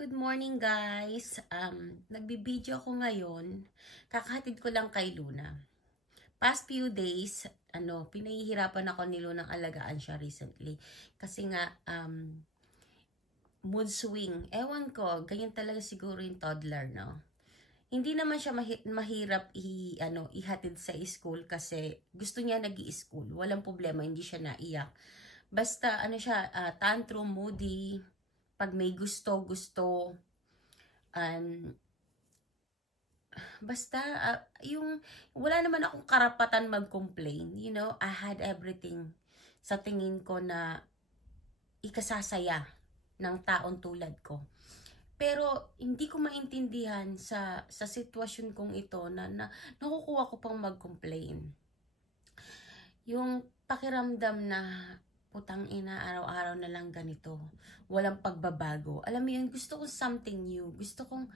Good morning guys. Nagbibideo ako ngayon. Kakahatid ko lang kay Luna. Past few days, pinahihirapan ako ni Luna ng alagaan siya recently. Kasi nga, mood swing. Ewan ko, ganyan talaga siguro yung toddler, no? Hindi naman siya mahirap ihatid sa school kasi gusto niya nag-i-school. Walang problema, hindi siya naiyak. Basta, tantrum, moody, pag may gusto, basta, wala naman akong karapatan mag-complain. You know, I had everything sa tingin ko na ikasasaya ng taong tulad ko. Pero, hindi ko maintindihan sa sitwasyon kong ito na nakukuha ko pang mag-complain. Yung pakiramdam na, putang ina, araw-araw na lang ganito. Walang pagbabago. Alam mo yun, gusto ko something new. Gusto kong,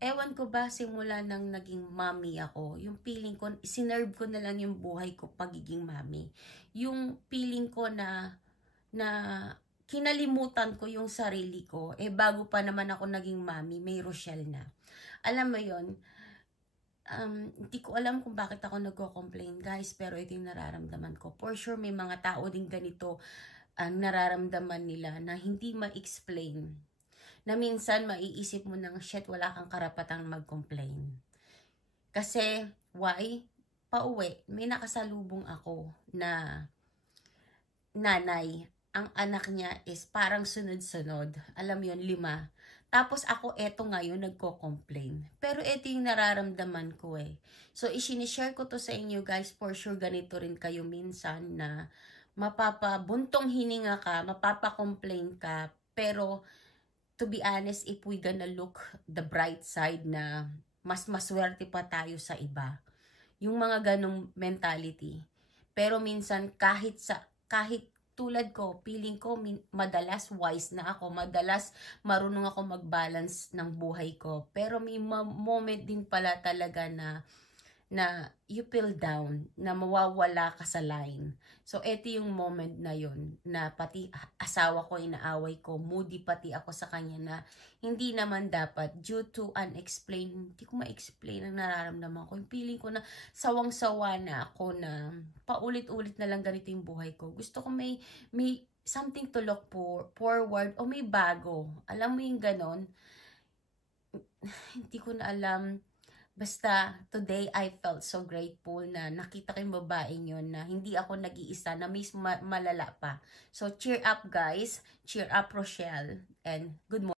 ewan ko ba, simula nang naging mommy ako, yung feeling ko, sinerve ko na lang yung buhay ko pagiging mommy. Yung feeling ko na kinalimutan ko yung sarili ko, bago pa naman ako naging mommy, may Rochelle na. Alam mo yun, hindi ko alam kung bakit ako nagko-complain guys, pero ito yung nararamdaman ko. For sure may mga tao din ganito ang nararamdaman nila na hindi ma-explain. Na minsan maiisip mo ng shit, wala kang karapatang mag-complain. Kasi why? Pauwi, may nakasalubong ako na nanay. Ang anak niya is parang sunod-sunod. Alam mo yun, 5. Tapos ako eto ngayon nagko-complain. Pero eto yung nararamdaman ko eh. So isinishare ko to sa inyo guys. For sure ganito rin kayo minsan na mapapabuntong hininga ka, mapapa-complain ka. Pero to be honest, if we gonna look the bright side na mas maswerte pa tayo sa iba. Yung mga ganong mentality. Pero minsan kahit tulad ko, feeling ko madalas wise na ako, madalas marunong ako mag-balance ng buhay ko. Pero may moment din pala talaga na you feel down, na mawawala ka sa line. So, eto yung moment na yun, na pati asawa ko, inaaway ko, moody pati ako sa kanya na hindi naman dapat, due to unexplained, hindi ko ma-explain ang nararamdaman ko. Yung feeling ko na sawang-sawa na ako na paulit-ulit na lang ganito yung buhay ko. Gusto ko may something to look forward o may bago. Alam mo yung ganon? Hindi ko na alam. Basta, today, I felt so grateful na nakita ko yung babaeng yun na hindi ako nag-iisa, na may malala pa. So, cheer up guys. Cheer up Rochelle. And good morning.